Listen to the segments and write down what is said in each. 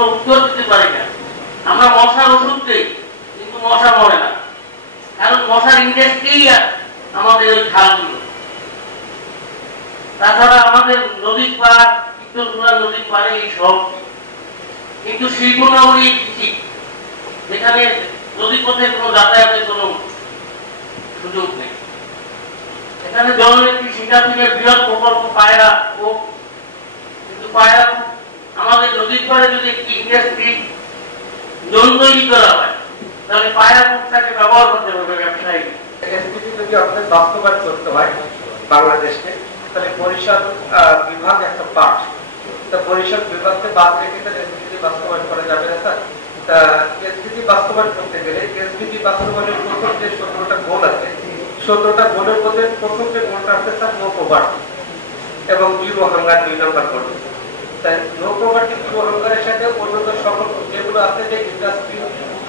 কোনো উত্তর দিতে পারি না। আমরা মশার ওষুধ দিই, কিন্তু মশা মরে না, কারণ মশার ইন্ডাস্ট্রি আমাদের ওই খালগুলো। তাছাড়া আমাদের নদীর পাড়, উত্তরগুলা নদীর পাড়ে এই সব, কিন্তু শিল্পনগরী ঠিক যেখানে নদীপথে কোনো যাতায়াতের কোনো সুযোগ নেই। এখানে জননেত্রী শেখ হাসিনার বৃহৎ প্রকল্প পায়রা ও, কিন্তু পায়রা আমাদের নদীর পাড়ে যদি একটি ইন্ডাস্ট্রি জোন তৈরি করা হয়, তাহলে পায়রা মুখটাকে ব্যবহার করতে পারবে ব্যবসায়ী। যদি আমাদের বাস্তবায়ন করতে হয় বাংলাদেশকে, তাহলে পরিষদ বিভাগ একটা পার্ট, তা পরিষদ বিভাগকে বাদ রেখে তাহলে এসডিজি বাস্তবায়ন করা যাবে না স্যার। তা এসডিজি বাস্তবায়ন করতে গেলে এসডিজি বাস্তবায়নের প্রথম যে 17টা গোল আছে, 17টা গোলের মধ্যে প্রথম যে গোলটা আছে স্যার নো পভার্টি এবং জিরো হাঙ্গার 2 নম্বর গোল। তাই নো পভার্টি জিরো হাঙ্গারের সাথে অন্যান্য সকল যেগুলো আছে, যে ইন্ডাস্ট্রি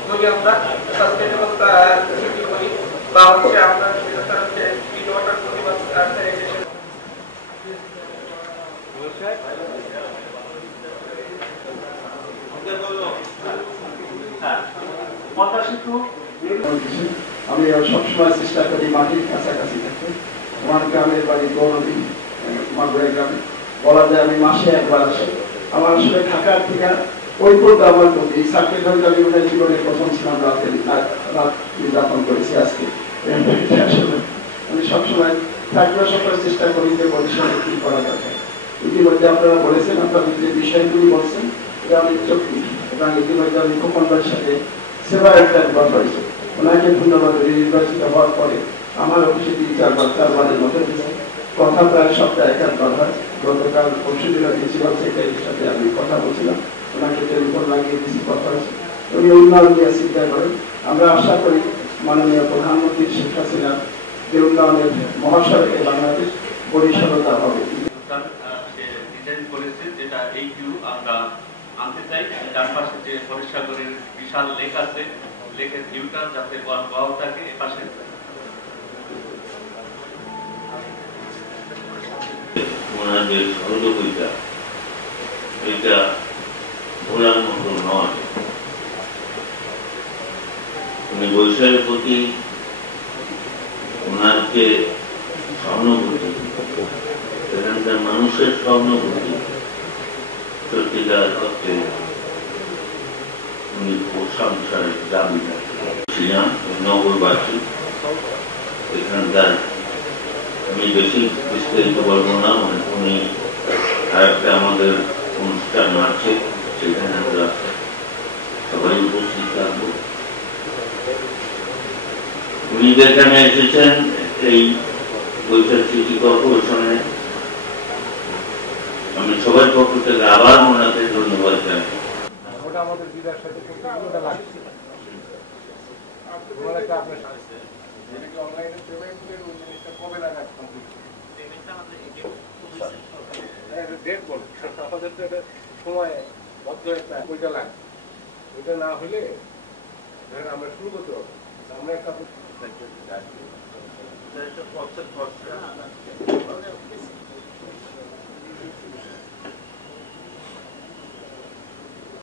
যদি আমরা সাস্টেনেবল সিটি করি বা হচ্ছে আমরা ক্লিন ওয়াটার পরিবার স্যানিটেশন আমি সবসময় চেষ্টা করি মাটির কাছাকাছি থাকতে। আমার গ্রামের বাড়ি গৌরদী, মাগুরা গ্রামে। বলা যায় আমি মাসে একবার আসি। আমার আসলে ঢাকার থেকে ওই পর্যন্ত আমার প্রতি সার্কিট হয়ে যাবে জীবনে প্রথম ছিলাম, রাত যাপন করেছি আজকে। আসলে আমি সবসময় থাকবার সবসময় চেষ্টা করি যে ভবিষ্যতে কি করা যাবে। ইতিমধ্যে আপনারা বলেছেন, আপনাদের যে বিষয়গুলি বলছেন এটা অনেক চুক্তি, এবং ইতিমধ্যে আমি খোকনবাড়ির সাথে সেবা একটা কথা হয়েছে। ওনাকে ধন্যবাদ। নির্বাচিত হওয়ার পরে আমার অফিসে 3-4বারের মতো কথা প্রায় সপ্তাহে একবার হয়। গতকাল পরশু দিন প্রিন্সিপাল সেক্রেটারির সাথে আমি কথা বলছিলাম, ওনাকে টেলিফোন লাগিয়ে দিয়েছি, কথা হয়েছে। উনি উন্নয়ন নিয়ে চিন্তা করেন। আমরা আশা করি মাননীয় প্রধানমন্ত্রী শেখ হাসিনা যে উন্নয়নের মহাসড়কে বাংলাদেশ পরিসরতা হবে। যেটা এই ভিউ আমরা আনতে চাই, যার পাশে যে পরিসাগরের বিশাল লেক আছে, লেকের ভিউটা যাতে বড় থাকে। এপাশে ওনাদের সহযোগিতা এটা ভোলার মতো নয়। উনি বৈষয়ের প্রতি ওনাকে সহানুভূতি, এখানকার মানুষের সহানুভূতি সত্যিকার অর্থে উনি প্রশংসার দাবি ছিলেন। নগরবাসী এখানকার, আমি বেশি বিস্তারিত বলবো না, উনি আর একটা আমাদের অনুষ্ঠান আছে, সেখানে আমরা সবাই উপস্থিত থাকবো। উনি যেখানে এসেছেন এই বৈশাখ সিটি কর্পোরেশনে, আমি সবার পক্ষ থেকে আবার ওনাকে ধন্যবাদ জানাই। সময় বদ্ধ একটা ওইটা লাগে, ওইটা না হলে আমরা শুরু করতে পারবো। আমরা একটা